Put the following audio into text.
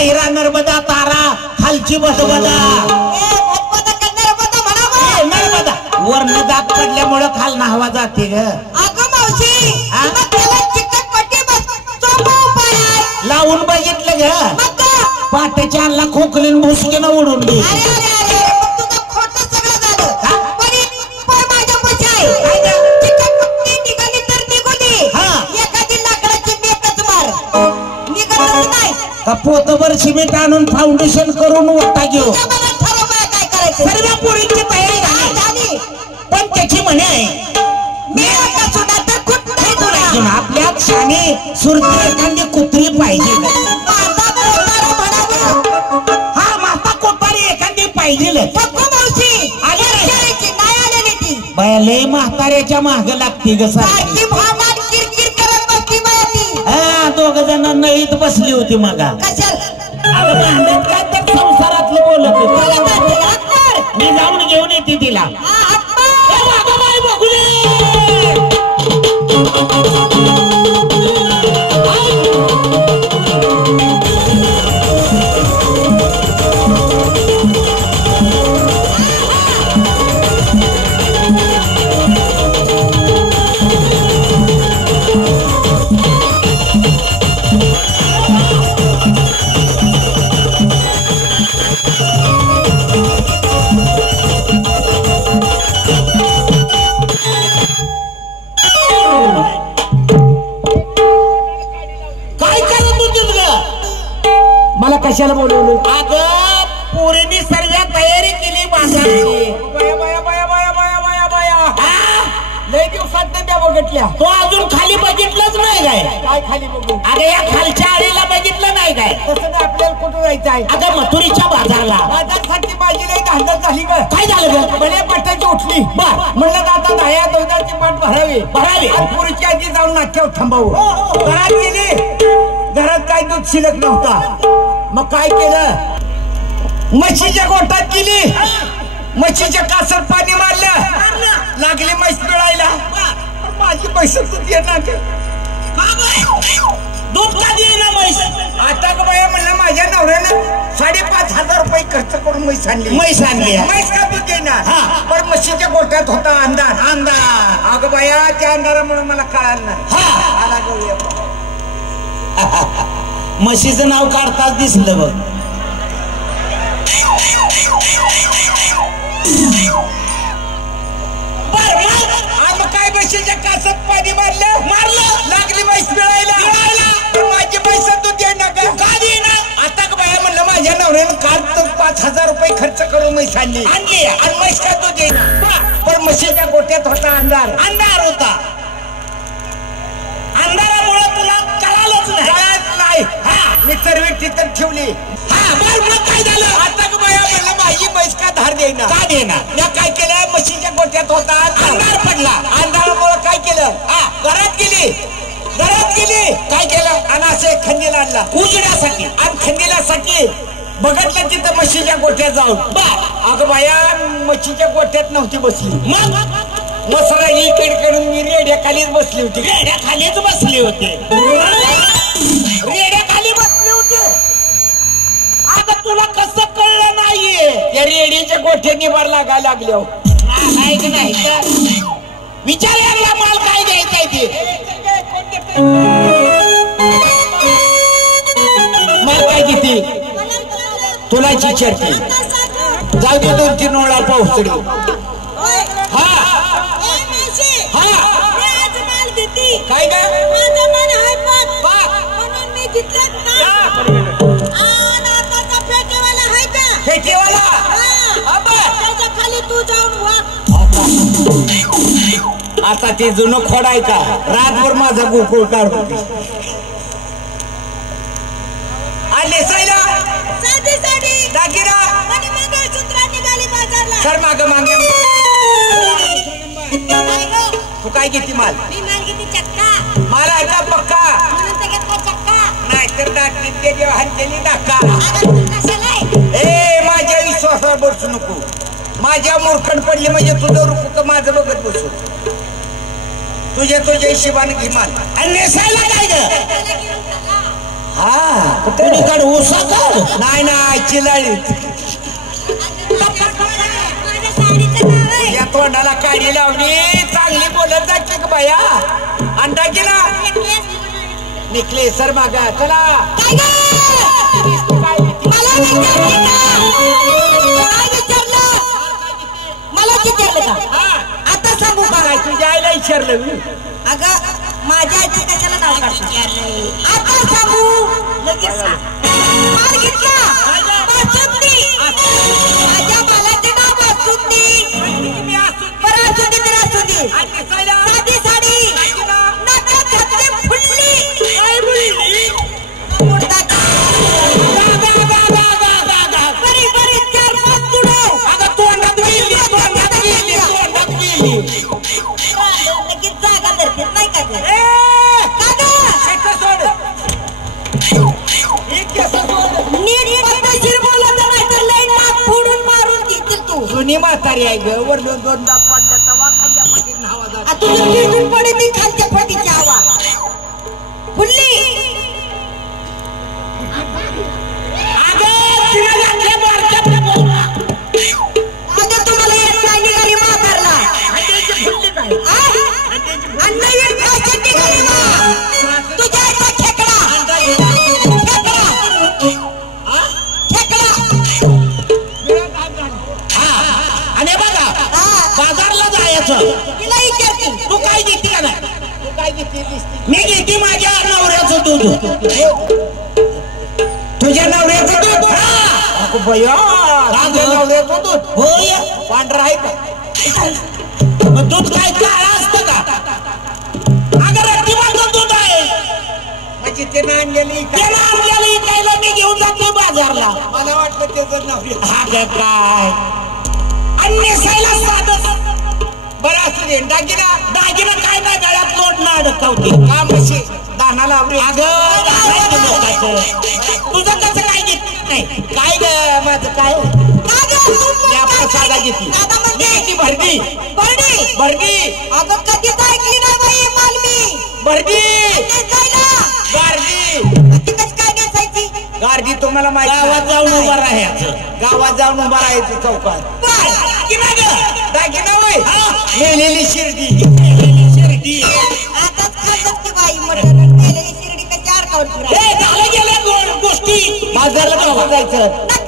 हिरा नर्मदा तारा खालची बदबदा नर्मदा वर्ण दाब पडल्यामुळं खाल नाहवा जाते ग. लावून बघितलं ग पाट्याच्या आणला खोकलीन भुसकीनं उडून दे. पोतभर सिमेंट आणून फाउंडेशन करून ओटा घेऊ. सर्व पोरींची तयारी झाली पण त्याची म्हणे आहे आपल्या शाने सुरती एखादी कुत्री पाहिजे. हा माता कोपारी एखादी पाहिजे. लय म्हाताऱ्याच्या माग लागते ग सारखी. दोघ जण नईत बसली होती मग संसारातलं बोलत मी जाऊन घेऊन येते तिला. कशाला बोलवलं अगं पोरींनी सर्व तयारी केली बाजाराची. लय दिवसात त्या बघितल्या तो अजून खाली बघितलंच नाही काय. काय खाली बघू अरे या खालच्या आळीला बघितलं नाही काय. तसं आपल्याला कुठं जायचं आहे. अगं मथुरीच्या बाजारला बाजारसाठी माझी नाही घालत झाली का. काय झालं ग बऱ्या पाटाची उठली बर म्हणलं आता 10,000 पाठ भरावी आणि पुरीची आजी जाऊन नाट्यावर थांबावं. घरात गेली घरात काय दूध शिल्लक नव्हता. मग काय केलं म्हशीच्या गोठ्यात गेली म्हशीच्या कासत पाणी मारलं लागली म्हैस पिळायला. माझी पैसे दूध येणार दूध का देईना म्हैस. आता का बाया म्हणलं माझ्या नवऱ्यानं 5,500 रुपये खर्च करून म्हैस आणली. म्हैस का दूध देणार पण म्हशीच्या गोठ्यात होता अंधार. अगं बाया त्या अंधारामुळे मला कळालं नाही. आला गौया म्हशीचं नाव काढताच दिसलं बघ. काय म्हशीच्या कासत पाणी मारलं लागली म्हैस पिळायला माझी पैसा तू दे ना का देणार. आता का बाया म्हणलं माझ्या नवऱ्यानं काल तर 5,000 रुपये खर्च करून म्हैस आणली आणि म्हैस का तू दे ना. पण म्हशीच्या गोट्यात होता अंधार होता. अंधारामुळे तुला कळालंच नाही. मी सर्व तिथं ठेवली. काय झालं आता का बाया म्हणलं माझी म्हैस का धार देईना का देणार. मी काय केलं म्हशीच्या गोट्यात होता अंधार पडला. अंधारामुळे काय केलं घरात गेली काय केलं आणि असे खंदीला आणला उजड्यासाठी आणि खंदीलासाठी बघितलं तिथं म्हशीच्या गोट्यात जाऊन. अगं बाया म्हशीच्या गोट्यात नव्हती बसली. मग मसरा इकडे मी रेड्याखालीच बसली होती. रेड्याखालीच बसली होती. आता तुला कसं कळलं नाहीये या रेडीच्या गोठ्या निभार लागायला लागल्या. नाही विचार यायला माल काय द्यायचा ते माल काय किती तुला चिचरते जाऊ दे 2-3 वेळा पावसडी. काय ग फेटेवाला आता ते जुनं खोडाय का रातभर माझा गोकुळ काढ होती. दागिरा सर माग मागे तू काय घेते माल माल आहे का पक्का नाहीतर हंतेली दाखा. ए माझ्या विश्वासावर बसू नको. माझ्या मूर्खण पडली म्हणजे तुझं रूप माझं बघत बसू. तुझ्या हिशोबाने घे माल आणि नेसायला काय ग हा कुणीकडे उसाकड नाही नाही चिलाळीत या तोंडाला काढी लावली चांगली बोलत जायची का बाया अंडा गेला निकले सर मागा चला मला विचारलं का आता सांगू का काय तुझ्या आईला विचारलं अगं माझ्या आईचं कशाला नाव काढतं आता सांगू लगेच मार घेतला बासुंदी माझ्या बालाचं नाव बासुंदी बरं असू दे तर असू दे साधी साडी नाकात घातली फुलली बरी बरी चार पाच तुडो अगं तोंडात गेली लगेच जागा धरते नाही का ते नीट पद्धतशीर बोलत नाही तर लई नाक फोडून मारून घेतील तू जुनी म्हातारी आहे ग वरडून दोन दात पडल्या तवा खाल्ल्या पटीत हवा जात तुझं पिटून पडे ती खालच्या फटीची हवा फुल्ली अगं तुम्हाला येत नाही निघाली म्हातारला आणि नवीन काय निघाली मा तुझ्या इथं खेकडा आणि बघा बाजारला जायचं तिला विचारते तू काय घेते का नाही तू काय घेतली मी घेते माझ्या नवऱ्याचं दूध तुझ्या नवऱ्याचं दूध बया तुझ्या नवऱ्याचं दूध होय पांढरा आहे का मग दूध काय काळं असतं का अगं रक्तीमाचं दूध आहे म्हणजे ते आणलेली त्याला आपल्याला इकायला मी घेऊन जाते बाजारला मला वाटलं त्याचं नवऱ्या अगं काय अन्य सायला साधं बरं असू दे दागिना दागिना काय नाही गळ्यात लोटणं अडकवते का म्हशी दाना लावली अगं काय लोकांचं तुझं कसं काय घेत नाही काय ग माझं काय आपण साधा घेतली ती भरगी भरगी अगं कधीच ऐकली नाही बाई मालमी भरगी नेसायला गार्गी ती कशी काय नेसायची गार्गी तुम्हाला माहिती गावात जाऊन उभं राहायचं गावात जाऊन उभा राहायचं चौकात दागिना होय हा. मेलेली शिर्डी शिर्डी आताच खाल्लं की बाई मटण नेलेली शिर्डी कशी अडकावून हे झालं गेल्या गोष्टी बाजारला कसं जायचं